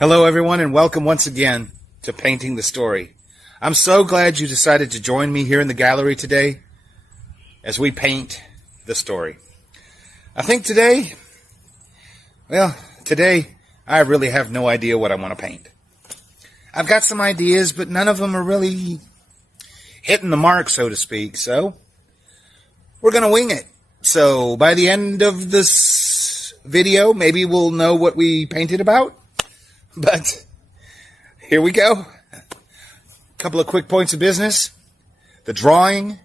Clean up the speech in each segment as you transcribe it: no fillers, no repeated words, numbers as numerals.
Hello, everyone, and welcome once again to Painting the Story. I'm so glad you decided to join me here in the gallery today as we paint the story. I think today I really have no idea what I want to paint. I've got some ideas, but none of them are really hitting the mark, so to speak, so we're going to wing it. So by the end of this video, maybe we'll know what we painted about. But here we go. A couple of quick points of business. The drawing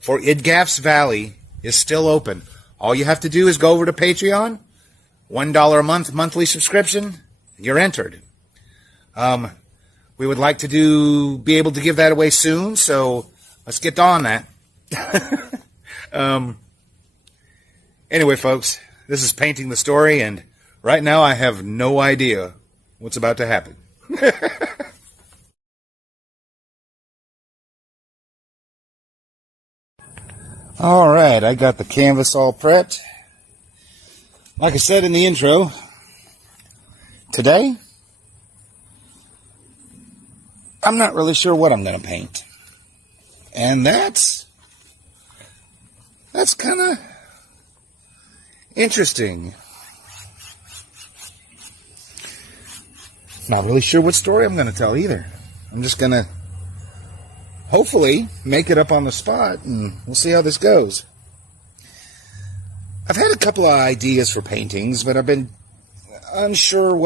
for Idgaf's Valley is still open. All you have to do is go over to Patreon. $1 a month monthly subscription. You're entered. We would like to be able to give that away soon, so let's get on that. Anyway, folks, this is Painting the Story, and right now I have no idea what's about to happen. All right, I got the canvas all prepped. Like I said in the intro, today, I'm not really sure what I'm going to paint. And that's kind of interesting. Not really sure what story I'm going to tell either. I'm just going to hopefully make it up on the spot, and we'll see how this goes. I've had a couple of ideas for paintings, but I've been unsure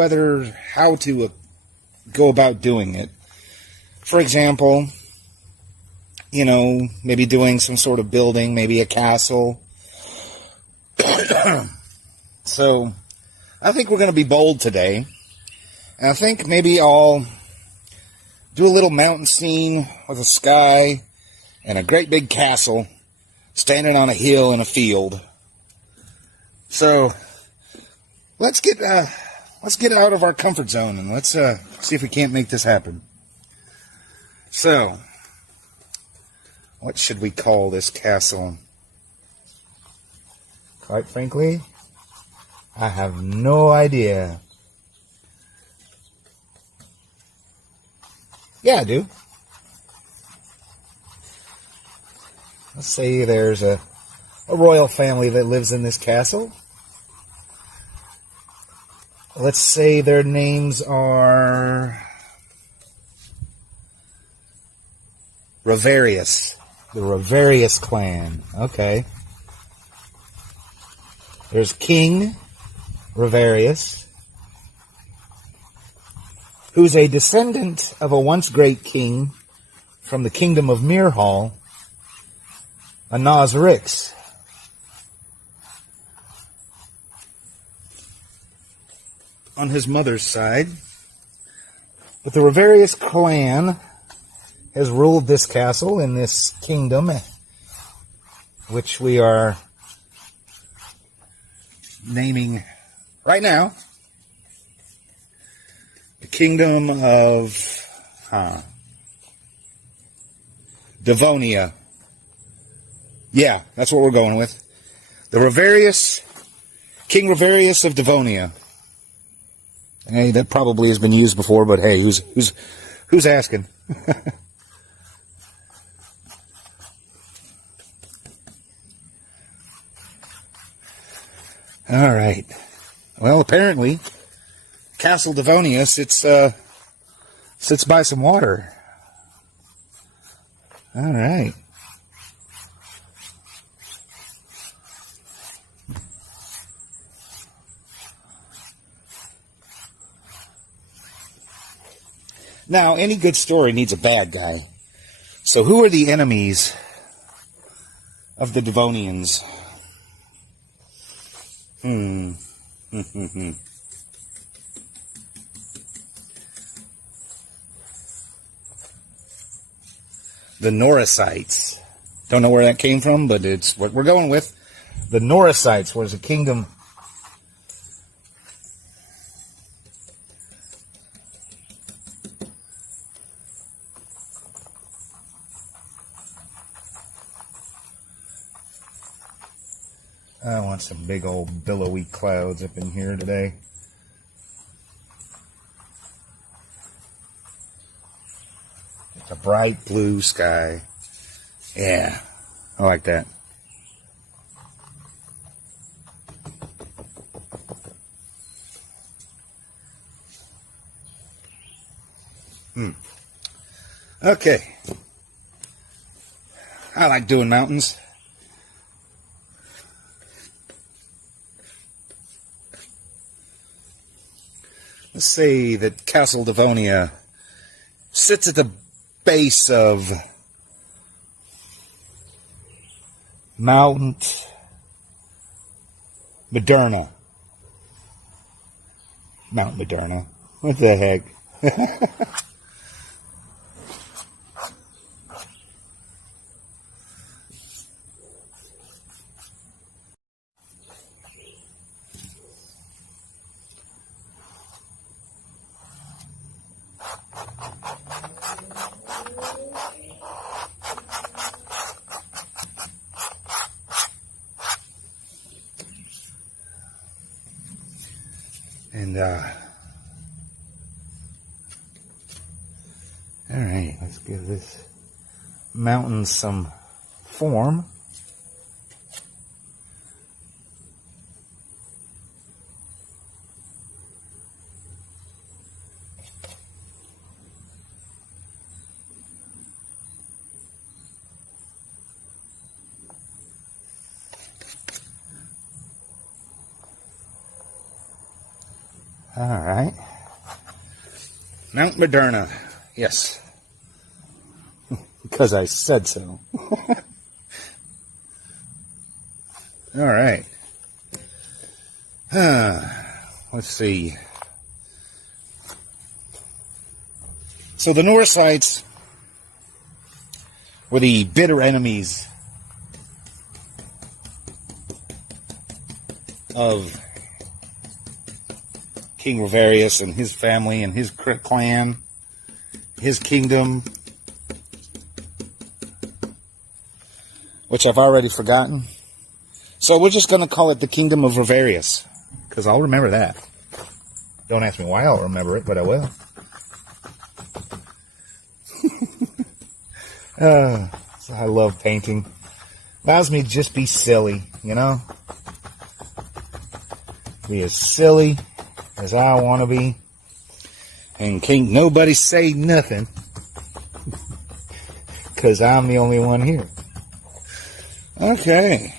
how to go about doing it. For example, maybe doing some sort of building, maybe a castle. So I think we're going to be bold today. And I think maybe I'll do a little mountain scene with a sky and a great big castle standing on a hill in a field. So let's get out of our comfort zone and let's see if we can't make this happen. So, what should we call this castle? Quite frankly, I have no idea. Yeah, I do. Let's say there's a royal family that lives in this castle. Let's say their names are Ravarius. The Ravarius clan. Okay. There's King Ravarius, who's a descendant of a once great king from the kingdom of Mirhal, a Nazarix. On his mother's side. But the Ravarius clan has ruled this castle in this kingdom, which we are naming right now the kingdom of Devonia. Yeah, that's what we're going with. The Ravarius, King Ravarius of Devonia. Hey, that probably has been used before, but hey, who's asking? All right. Well, apparently, Castle Devonia sits by some water. All right. Now, any good story needs a bad guy. So who are the enemies of the Devonians? The Noricites. Don't know where that came from, but it's what we're going with. The Noricites was a kingdom. I want some big old billowy clouds up in here today. A bright blue sky. Yeah, I like that. Okay. I like doing mountains. Let's say that Castle Devonia sits at the base of Mount Moderna. Mount Moderna. What the heck? And, alright, let's give this mountain some form. Alright. Mount Moderna. Yes. Because I said so. Alright. Let's see. So the Norsites were the bitter enemies of King Reverius and his family and his clan, his kingdom, which I've already forgotten. So we're just going to call it the Kingdom of Reverius, because I'll remember that. Don't ask me why I'll remember it, but I will. So I love painting. Allows me to just be silly, you know? Be as silly as I want to be, and can't nobody say nothing, because I'm the only one here. Okay,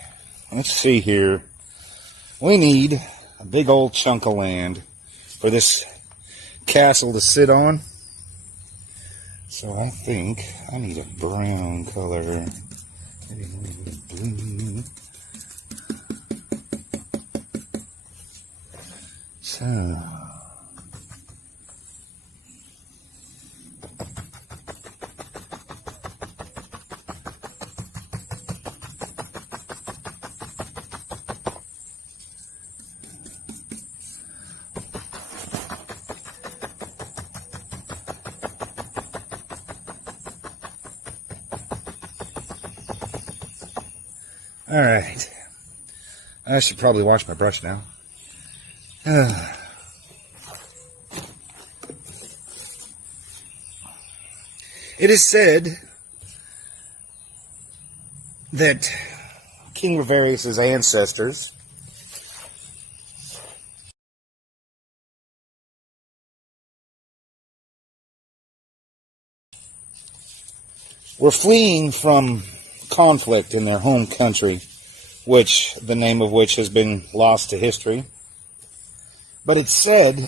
let's see here. We need a big old chunk of land for this castle to sit on, so I think I need a brown color. Blue. So, all right. I should probably wash my brush now. It is said that King Reverius' ancestors were fleeing from conflict in their home country, which the name of which has been lost to history. But it's said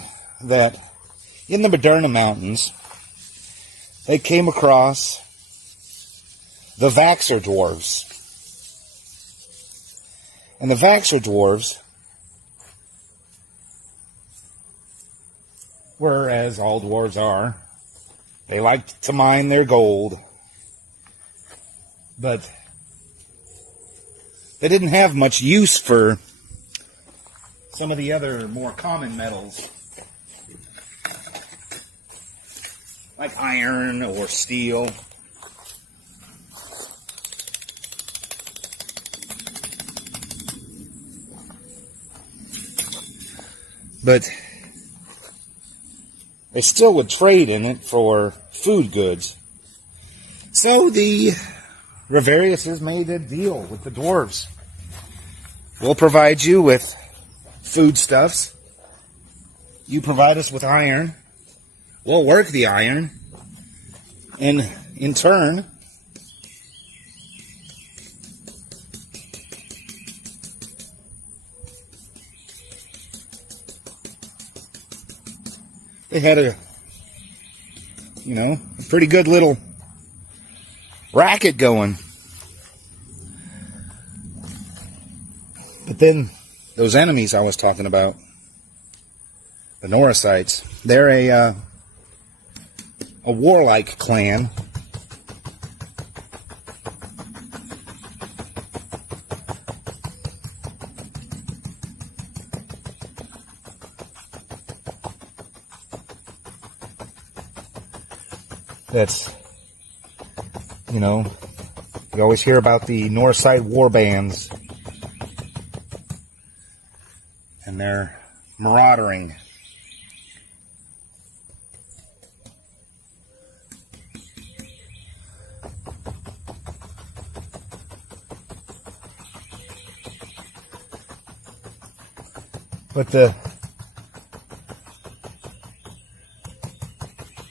that in the Moderna Mountains, they came across the Vaxxer dwarves. And the Vaxxer dwarves were, as all dwarves are, they liked to mine their gold. But they didn't have much use for some of the other more common metals, like iron or steel. But they still would trade in it for food goods. So the Reverius has made a deal with the dwarves. We'll provide you with foodstuffs. You provide us with iron. We'll work the iron. And in turn, they had a pretty good little racket going. But then those enemies I was talking about, the Norasites, they're a warlike clan. That's, you always hear about the Norsite war bands and their marauding. But the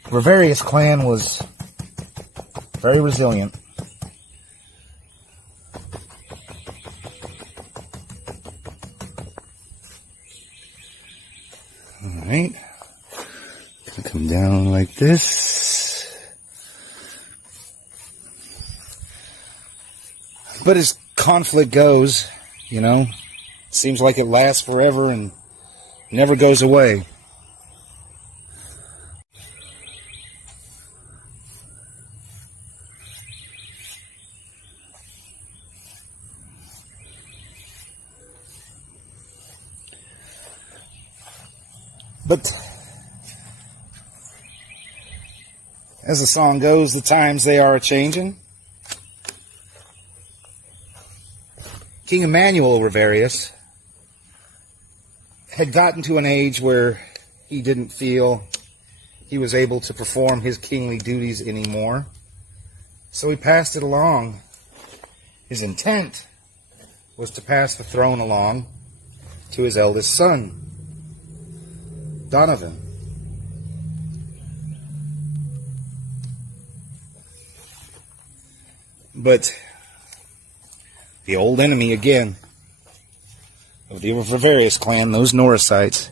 Reverius clan was very resilient. Alright. Gonna come down like this. But as conflict goes, seems like it lasts forever and never goes away. But as the song goes, the times they are a-changing. King Emmanuel Reverius had gotten to an age where he didn't feel he was able to perform his kingly duties anymore. So he passed it along. His intent was to pass the throne along to his eldest son, Donovan. But the old enemy again of the Reverius clan, those Norasites,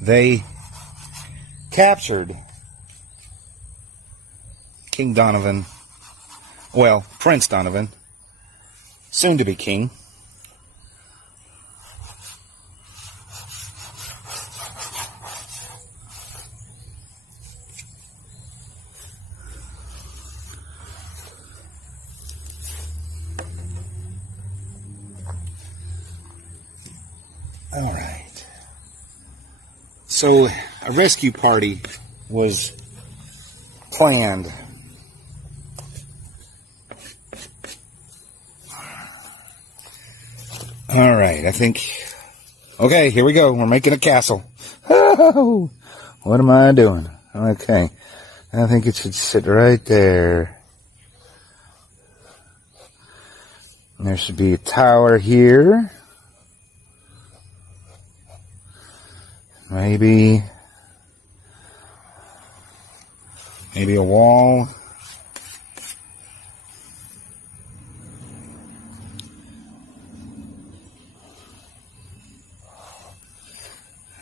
they captured King Donovan, well, Prince Donovan, soon to be king. All right. So a rescue party was planned. All right, I think, okay, here we go. We're making a castle. Oh, what am I doing? Okay, I think it should sit right there. There should be a tower here. Maybe a wall.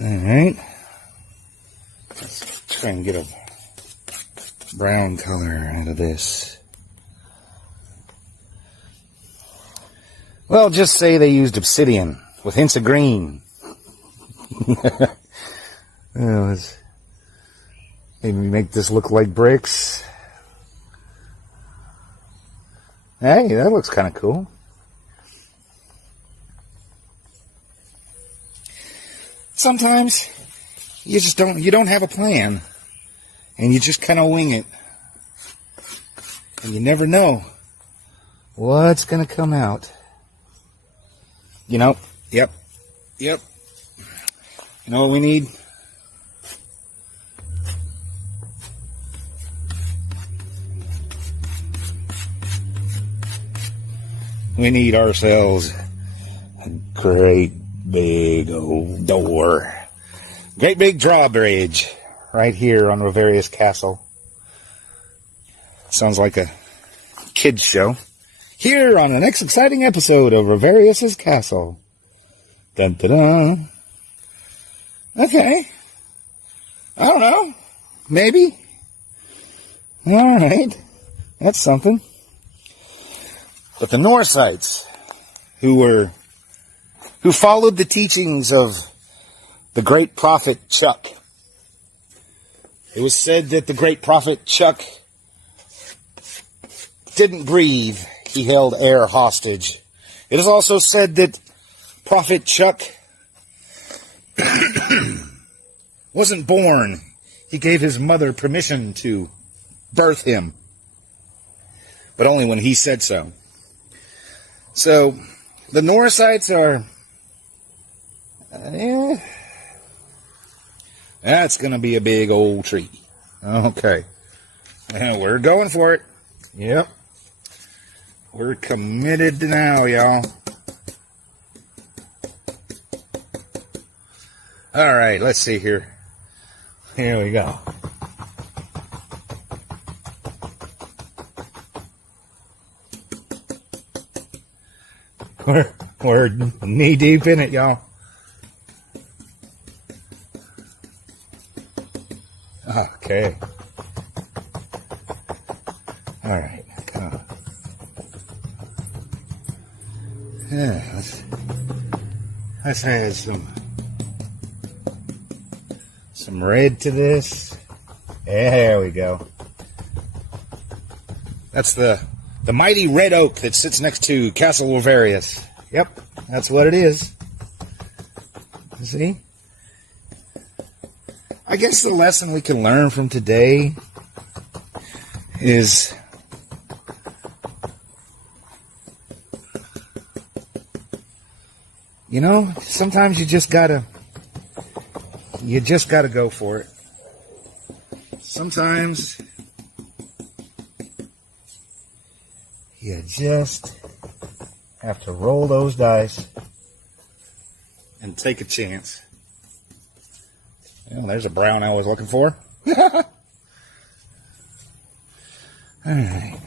Alright. Let's try and get a brown color out of this. Well, just say they used obsidian with hints of green. Let's maybe make this look like bricks. Hey, that looks kind of cool. Sometimes you just don't have a plan, and you just kind of wing it, and you never know what's going to come out. Yep. You know what we need? we need ourselves a great big old door. Great big drawbridge right here on Reverius Castle. Sounds like a kid's show. Here on the next exciting episode of Reverius's Castle. Dun dun dun. Okay. I don't know. Maybe. Alright. That's something. But the Norsites, who followed the teachings of the great prophet Chuck. It was said that the great prophet Chuck didn't breathe. He held air hostage. It is also said that Prophet Chuck wasn't born. He gave his mother permission to birth him, but only when he said so. So, the Norsites are... that's going to be a big old tree. Okay. We're going for it. Yep. We're committed now, y'all. Alright, let's see here. Here we go. We're knee deep in it, y'all. Okay. Alright. Yeah, let's add some red to this. There we go. That's the mighty red oak that sits next to Castle Reverius. Yep, that's what it is. See? I guess the lesson we can learn from today is sometimes you just gotta go for it. Sometimes you just have to roll those dice and take a chance. Well, there's a brown I was looking for. Alright.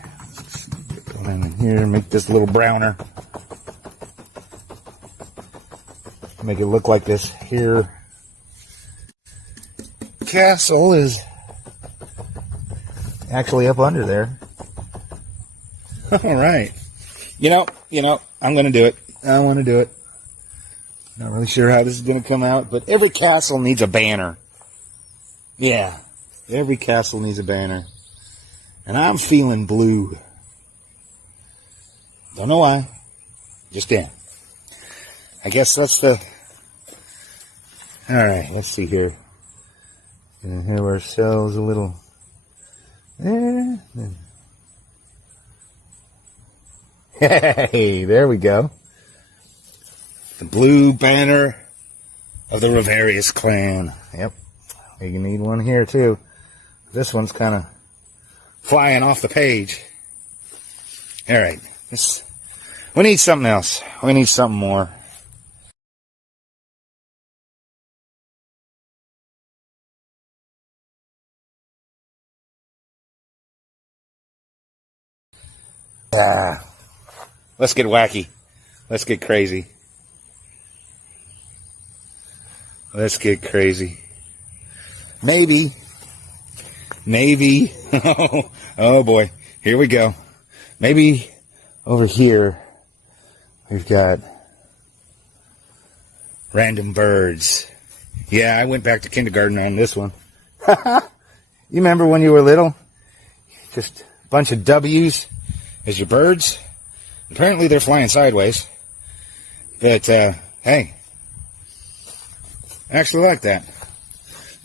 Go in here and make this a little browner. Make it look like this here. Castle is actually up under there. Alright. You know, I'm going to do it. I want to do it. Not really sure how this is going to come out, but every castle needs a banner. Yeah, every castle needs a banner. And I'm feeling blue. Don't know why. Just am. I guess that's the... Alright, let's see here. Gonna have ourselves a little... Hey, there we go. The blue banner of the Reverius clan. Yep. You can need one here too. This one's kind of flying off the page. Alright. We need something else. We need something more. Let's get wacky. Let's get crazy. Let's get crazy. Maybe. Oh boy. Here we go. Maybe over here we've got random birds. Yeah, I went back to kindergarten on this one. You remember when you were little? Just a bunch of W's as your birds. Apparently they're flying sideways. But, hey, I actually like that.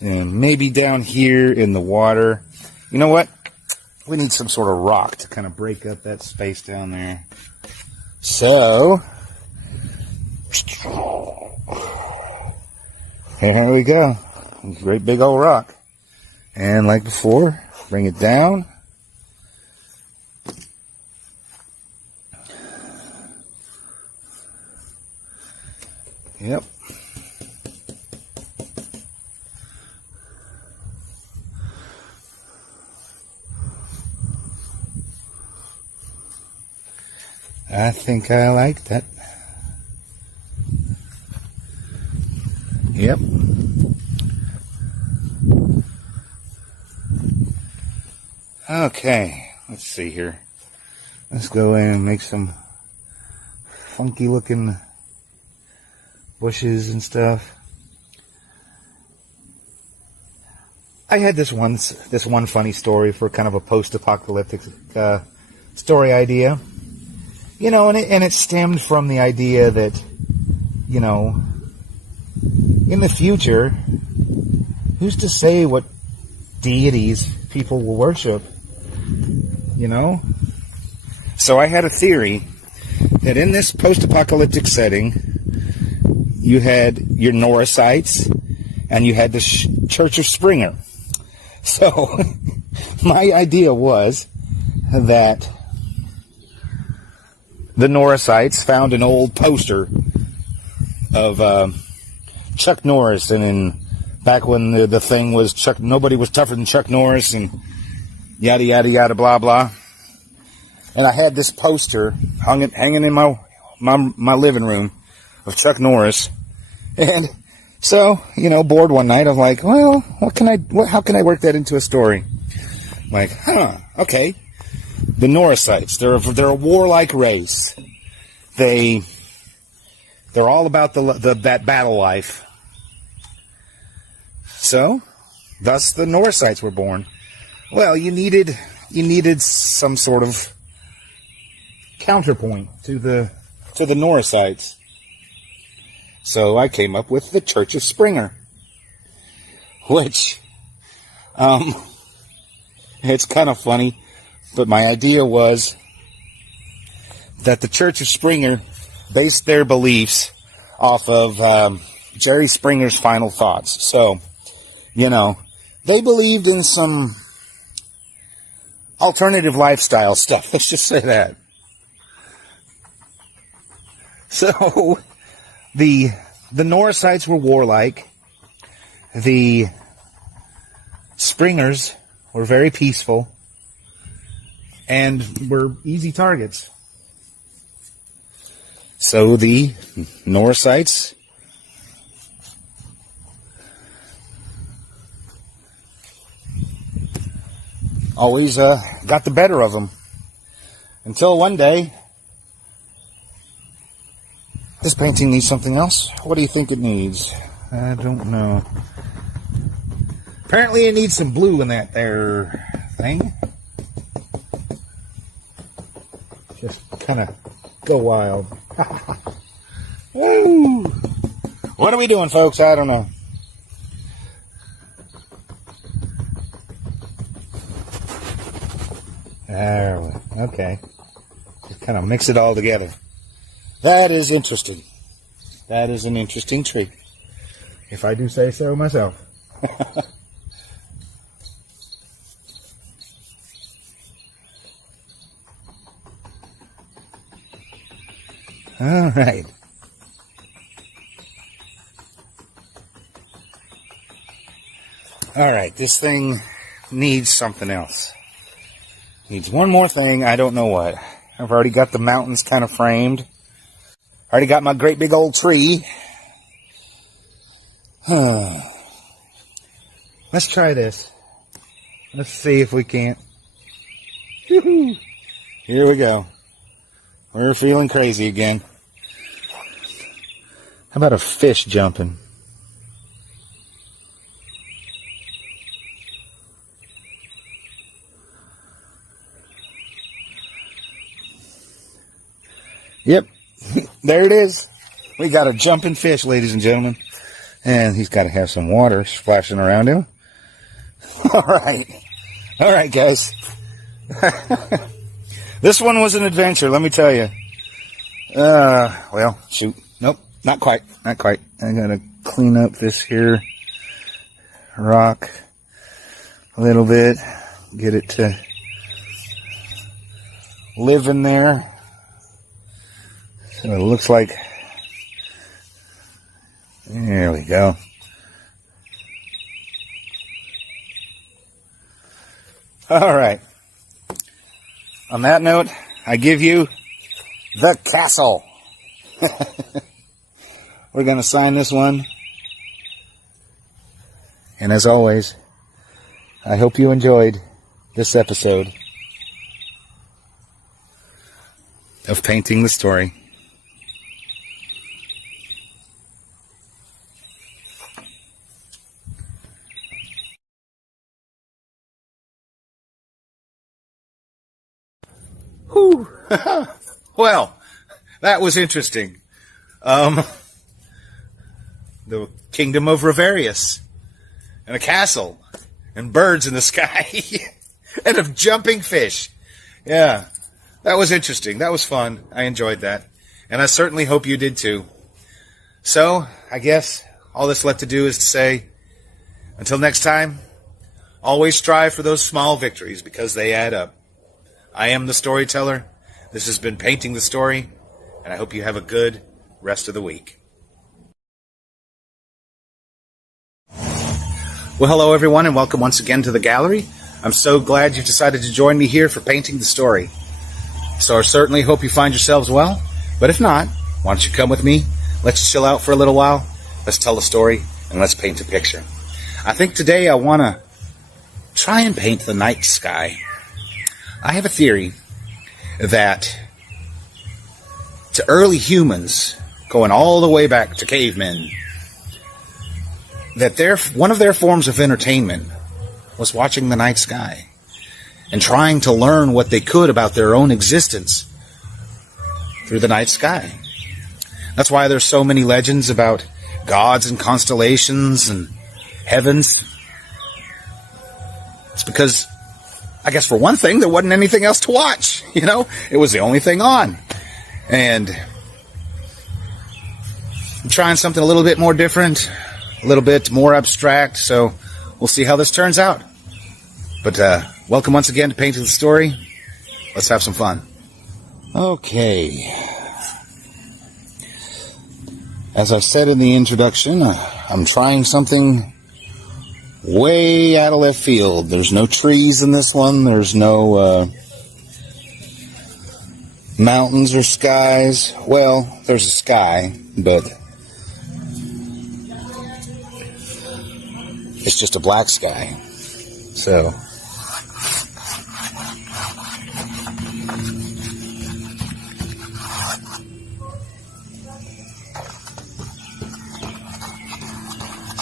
And maybe down here in the water. You know what? We need some sort of rock to kind of break up that space down there. So, here we go. Great big old rock. And like before, bring it down. Yep. I think I like that. Yep. Okay, let's see here. Let's go in and make some funky looking bushes and stuff. I had this one funny story for kind of a post-apocalyptic story idea. You know, and it stemmed from the idea that, you know, in the future, who's to say what deities people will worship? You know? So I had a theory that in this post-apocalyptic setting, you had your Norasites and you had the Church of Springer. So my idea was that the Norasites found an old poster of Chuck Norris, and back when the thing was nobody was tougher than Chuck Norris, and yada yada yada blah blah. And I had this poster hanging in my living room of Chuck Norris, and so, you know, bored one night, I'm like, well, how can I work that into a story? I'm like, okay. The Norasites, they're a warlike race. They're all about that battle life. So, thus the Norasites were born. Well, you needed some sort of counterpoint to the Norasites. So I came up with the Church of Springer, which it's kind of funny. But my idea was that the Church of Springer based their beliefs off of Jerry Springer's final thoughts. So, you know, they believed in some alternative lifestyle stuff. Let's just say that. So, the Norasites were warlike. The Springers were very peaceful. And were easy targets. So the Norasites always got the better of them. Until one day, this painting needs something else. What do you think it needs? I don't know. Apparently it needs some blue in that there thing. Just kind of go wild. Woo! What are we doing, folks? I don't know. Okay. Just kind of mix it all together. That is interesting. That is an interesting tree, if I do say so myself. All right. All right, this thing needs something else. Needs one more thing, I don't know what. I've already got the mountains kind of framed. Already got my great big old tree. Let's try this. Let's see if we can't. Woo-hoo. Here we go. We're feeling crazy again. How about a fish jumping? Yep, there it is. We got a jumping fish, ladies and gentlemen. And he's got to have some water splashing around him. All right, guys. This one was an adventure, let me tell you. Well, shoot. Nope, not quite. I gotta clean up this here rock a little bit. Get it to live in there. So it looks like There we go. All right. On that note, I give you the castle. We're going to sign this one. And as always, I hope you enjoyed this episode of Painting the Story. Whew. Well, that was interesting. The Kingdom of Reverius, and a castle, and birds in the sky, and a jumping fish. Yeah, that was interesting. That was fun. I enjoyed that. And I certainly hope you did too. So, I guess all that's left to do is to say, until next time, always strive for those small victories because they add up. I am the storyteller. This has been Painting the Story, and I hope you have a good rest of the week. Well, hello everyone, and welcome once again to the gallery. I'm so glad you've decided to join me here for Painting the Story. So I certainly hope you find yourselves well, but if not, why don't you come with me? Let's chill out for a little while, let's tell a story, and let's paint a picture. I think today I want to try and paint the night sky. I have a theory that to early humans, going all the way back to cavemen, that one of their forms of entertainment was watching the night sky and trying to learn what they could about their own existence through the night sky. That's why there's so many legends about gods and constellations and heavens. It's because, I guess for one thing, there wasn't anything else to watch. You know, it was the only thing on. And I'm trying something a little bit more different, a little bit more abstract, so we'll see how this turns out. But welcome once again to Painting the Story. Let's have some fun. Okay. As I said in the introduction, I'm trying something way out of left field. There's no trees in this one. There's no mountains or skies. Well, there's a sky, but it's just a black sky. So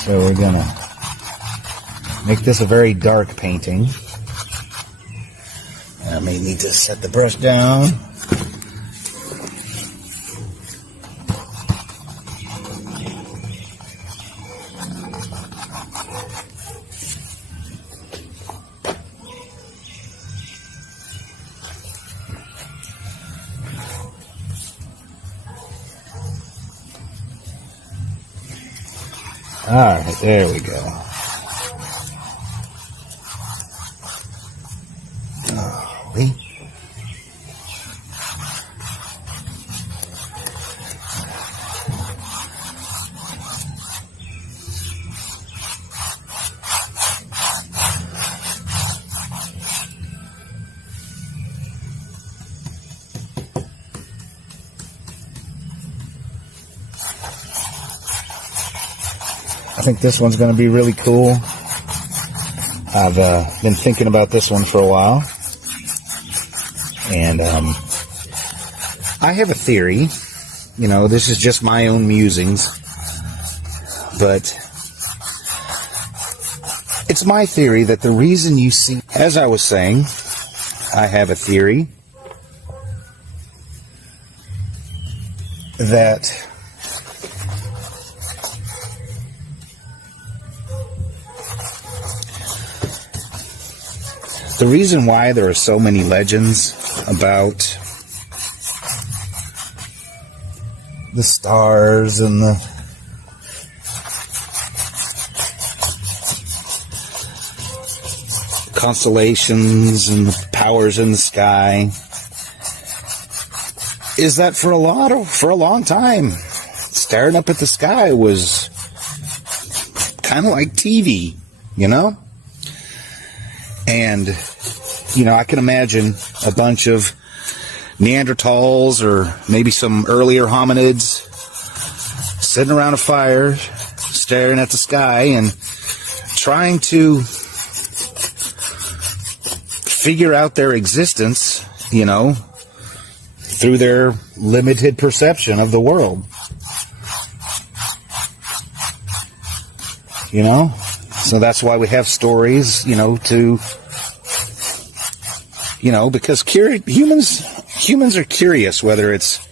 we're gonna make this a very dark painting. I may need to set the brush down. Alright, there we go. Golly. I think this one's going to be really cool. I've been thinking about this one for a while. And I have a theory. You know, this is just my own musings. But it's my theory that the reason you see... As I was saying, I have a theory that... the reason why there are so many legends about the stars and the constellations and the powers in the sky is that for a long time, staring up at the sky was kind of like TV, you know? And, you know, I can imagine a bunch of Neanderthals or maybe some earlier hominids sitting around a fire, staring at the sky and trying to figure out their existence, you know, through their limited perception of the world. You know? So that's why we have stories, you know, because humans are curious, whether it's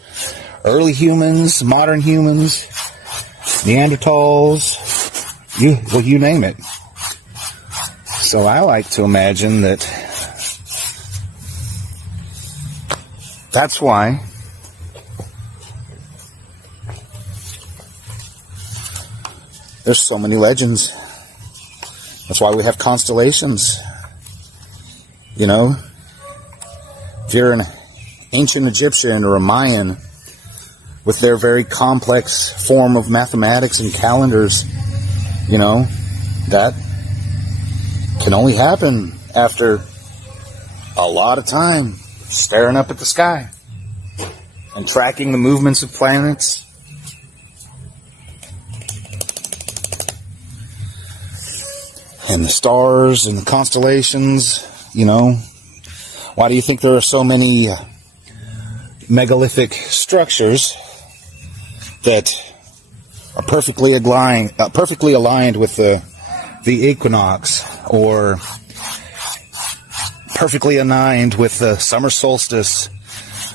early humans, modern humans, Neanderthals, you name it. So I like to imagine that that's why there's so many legends. That's why we have constellations. You know, if you're an ancient Egyptian or a Mayan with their very complex form of mathematics and calendars, you know, that can only happen after a lot of time staring up at the sky and tracking the movements of planets. And the stars and the constellations, you know. Why do you think there are so many megalithic structures that are perfectly aligned with the equinox, or perfectly aligned with the summer solstice,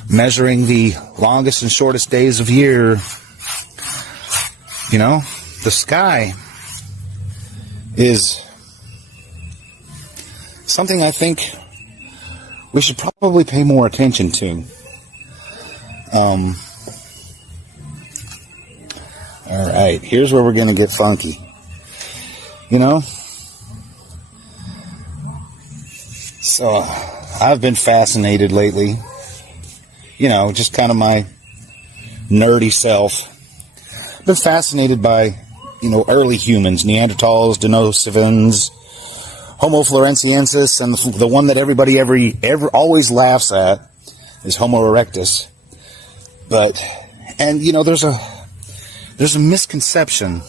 measuring the longest and shortest days of year? You know, the sky is something I think we should probably pay more attention to. Alright, here's where we're going to get funky. You know? So, I've been fascinated lately. You know, just kind of my nerdy self. I've been fascinated by, you know, early humans, Neanderthals, Denisovans, Homo floresiensis, and the one that everybody ever always laughs at is Homo erectus. And you know, there's a misconception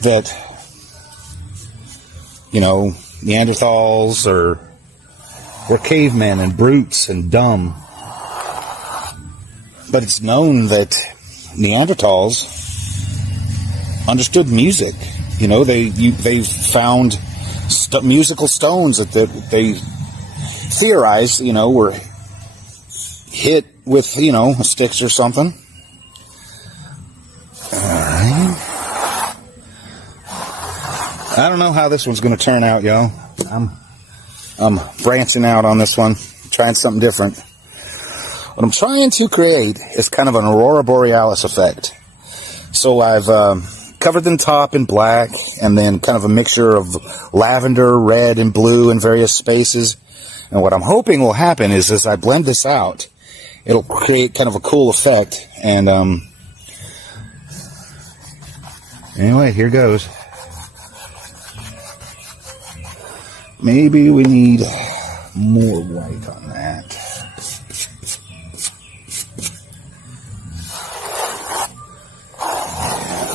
that, you know, Neanderthals were cavemen and brutes and dumb. But it's known that Neanderthals understood music. You know, they found musical stones that they theorized, you know, were hit with, you know, sticks or something. Alright. I don't know how this one's going to turn out, yo. I'm branching out on this one, trying something different. What I'm trying to create is kind of an aurora borealis effect. So I've covered the top in black, and then kind of a mixture of lavender, red, and blue in various spaces. And what I'm hoping will happen is, as I blend this out, it'll create kind of a cool effect. And anyway, here goes. Maybe we need more white on that.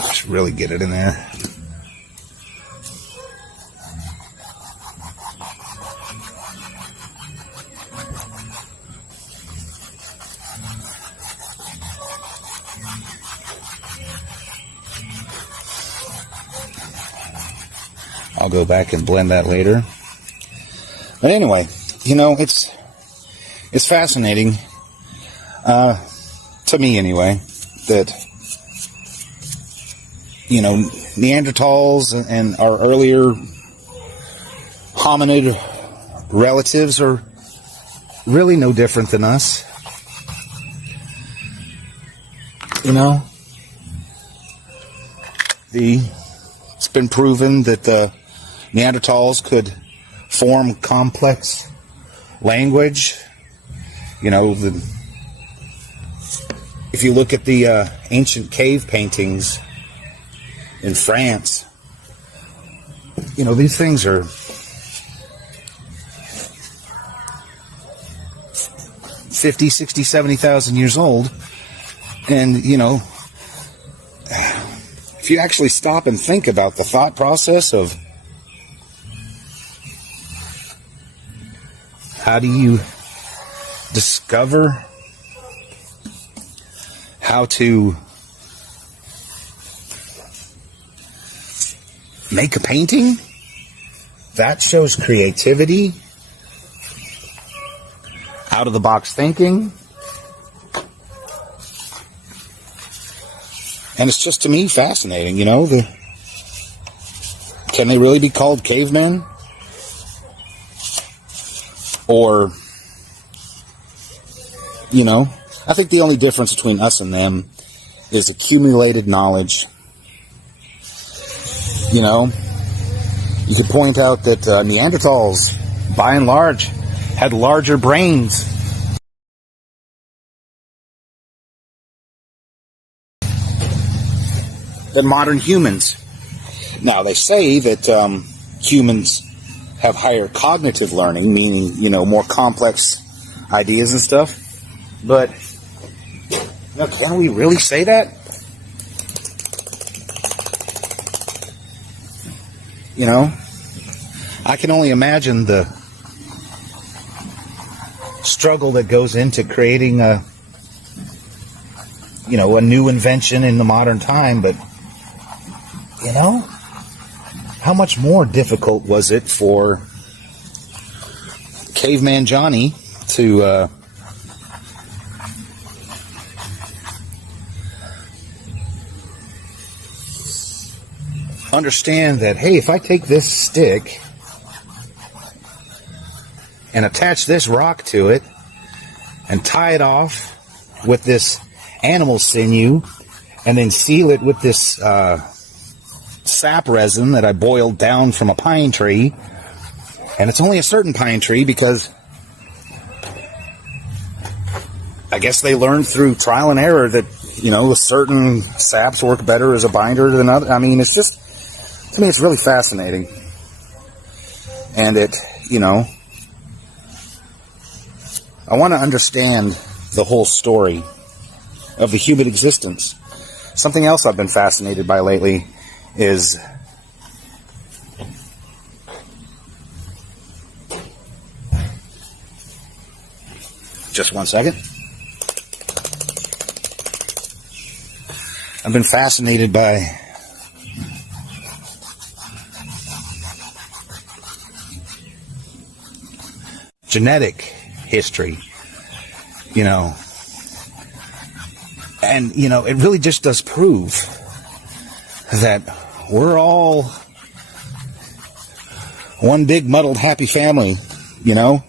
Just really get it in there. I'll go back and blend that later. But anyway, you know, it's fascinating, to me anyway, that, you know, Neanderthals and our earlier hominid relatives are really no different than us. You know, it's been proven that the Neanderthals could form complex language. You know, If you look at the ancient cave paintings in France, you know, these things are 50, 60, 70,000 years old. And, you know, if you actually stop and think about the thought process of how do you discover how to make a painting, that shows creativity, out of the box thinking. And it's just, to me, fascinating, you know, can they really be called cavemen? Or, you know, I think the only difference between us and them is accumulated knowledge. You know, you could point out that Neanderthals, by and large, had larger brains than modern humans. Now, they say that humans have higher cognitive learning, meaning, you know, more complex ideas and stuff. But, you know, can we really say that? You know, I can only imagine the struggle that goes into creating a new invention in the modern time, but, you know, how much more difficult was it for Caveman Johnny to understand that, hey, if I take this stick and attach this rock to it and tie it off with this animal sinew and then seal it with this sap resin that I boiled down from a pine tree, and it's only a certain pine tree because I guess they learned through trial and error that, you know, certain saps work better as a binder than other. I mean, it's just, to me, it's really fascinating. And it, you know, I want to understand the whole story of the human existence. Something else I've been fascinated by lately is just one second. I've been fascinated by genetic history, you know, and, you know, it really just does prove that we're all one big muddled happy family, you know.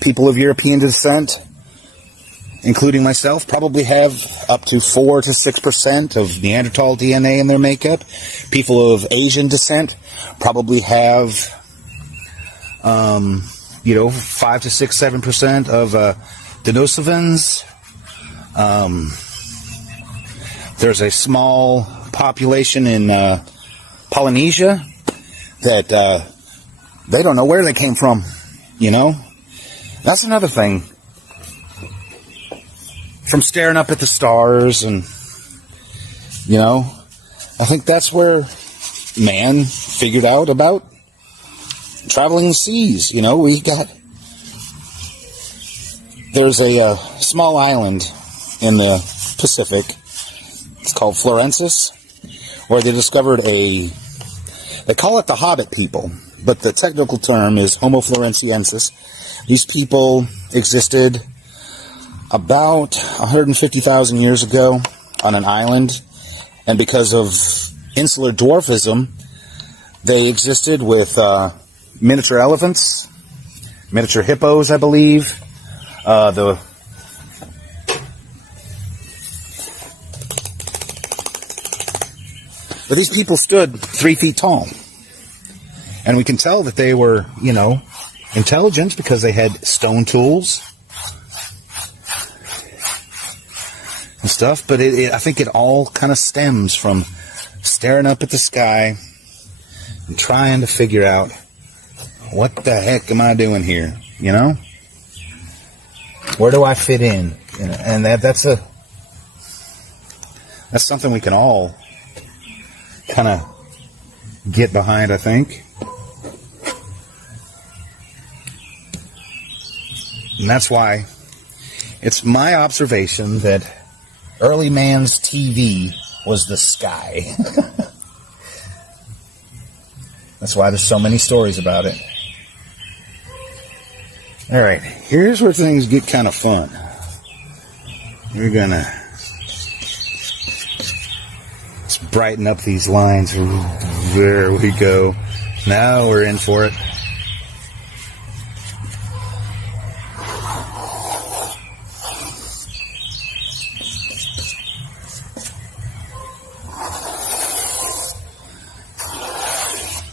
People of European descent, including myself, probably have up to 4 to 6% of Neanderthal DNA in their makeup. People of Asian descent probably have 5 to 6, 7% of Denisovans. There's a small population in Polynesia that they don't know where they came from, you know. That's another thing. From staring up at the stars, and, you know, I think that's where man figured out about traveling the seas. You know, there's a small island in the Pacific. It's called Florensis, where they discovered they call it the Hobbit people, but the technical term is Homo floresiensis. These people existed about 150,000 years ago on an island, and because of insular dwarfism, they existed with miniature elephants, miniature hippos, I believe. But these people stood 3 feet tall, and we can tell that they were, you know, intelligent because they had stone tools. and stuff, but I think it all kind of stems from staring up at the sky and trying to figure out what the heck am I doing here, you know? Where do I fit in? And that's something we can all kind of get behind, I think. And that's why it's my observation that early man's TV was the sky. That's why there's so many stories about it. All right, here's where things get kind of fun. We're gonna let's brighten up these lines. There we go. Now we're in for it.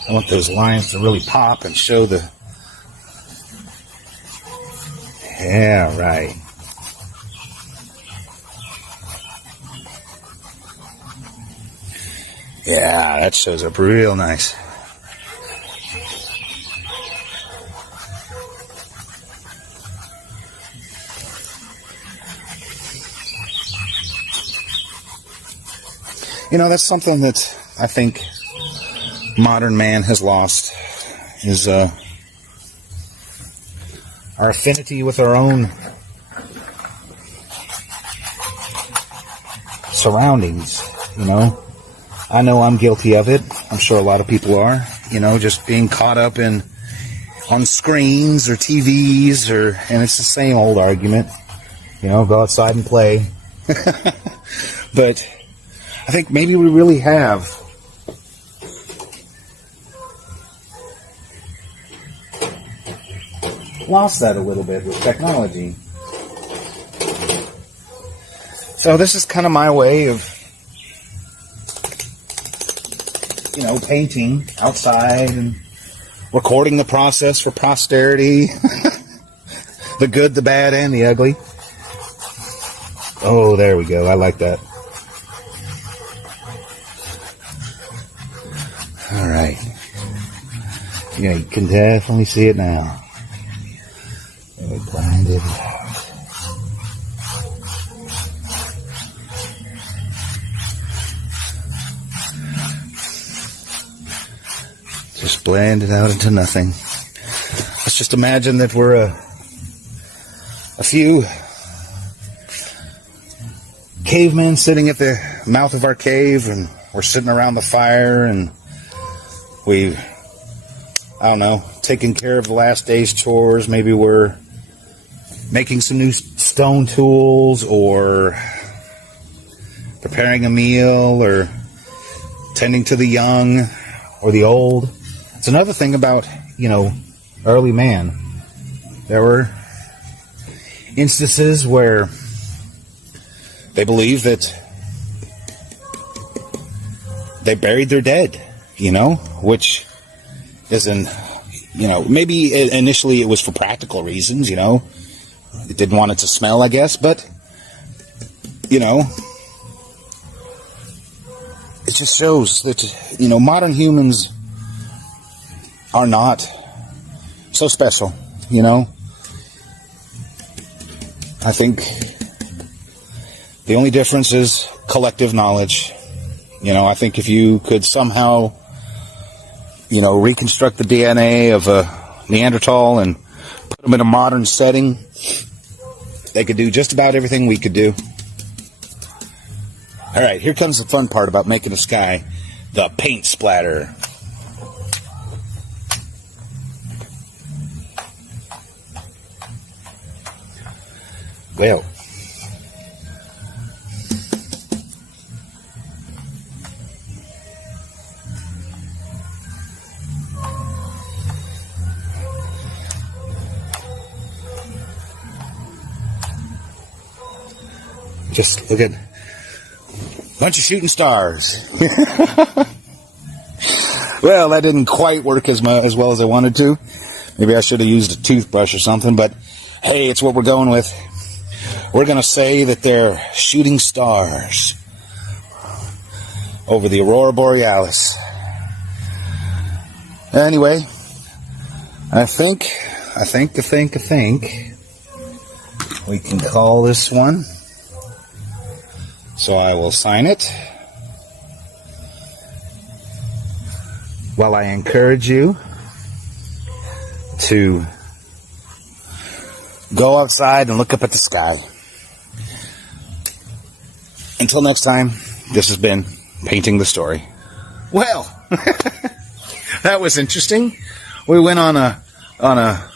I want those lines to really pop and show the... Yeah, right. Yeah, that shows up real nice. You know, that's something that I think modern man has lost, is our affinity with our own surroundings, you know. I know I'm guilty of it. I'm sure a lot of people are, you know, just being caught up on screens or TVs, and it's the same old argument, you know, go outside and play. But I think maybe we really have lost that a little bit with technology. So this is kind of my way of, you know, painting outside and recording the process for posterity. The good, the bad, and the ugly. Oh, there we go. I like that. All right. Yeah, you can definitely see it now. Blinded. Just blend it out into nothing. Let's just imagine that we're a few cavemen sitting at the mouth of our cave, and we're sitting around the fire, and we've, I don't know, taking care of the last day's chores. Maybe we're making some new stone tools, or preparing a meal, or tending to the young or the old. It's another thing about, you know, early man. There were instances where they believed that they buried their dead, you know, which isn't, you know, maybe initially it was for practical reasons, you know. It didn't want it to smell, I guess, but, you know, it just shows that, you know, modern humans are not so special, you know. I think the only difference is collective knowledge. You know, I think if you could somehow, you know, reconstruct the DNA of a Neanderthal and put them in a modern setting, they could do just about everything we could do. All right, here comes the fun part about making a sky, the paint splatter. Well, just look at a bunch of shooting stars. Well, that didn't quite work as well as I wanted to. Maybe I should have used a toothbrush or something, but hey, it's what we're going with. We're going to say that they're shooting stars over the Aurora Borealis. Anyway, I think we can call this one. So I will sign it. While I encourage you to go outside and look up at the sky. Until next time, this has been Painting the Story. Well, that was interesting. We went on a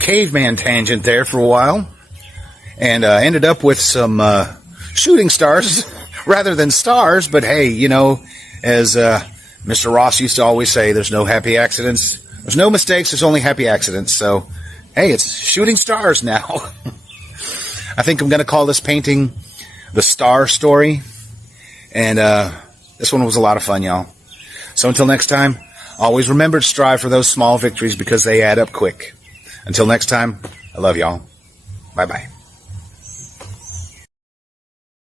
caveman tangent there for a while, and ended up with some shooting stars rather than stars. But hey, you know, as Mr. Ross used to always say, there's no happy accidents. There's no mistakes. There's only happy accidents. So, hey, it's shooting stars now. I think I'm going to call this painting The Star Story. And this one was a lot of fun, y'all. So until next time, always remember to strive for those small victories because they add up quick. Until next time, I love y'all. Bye-bye.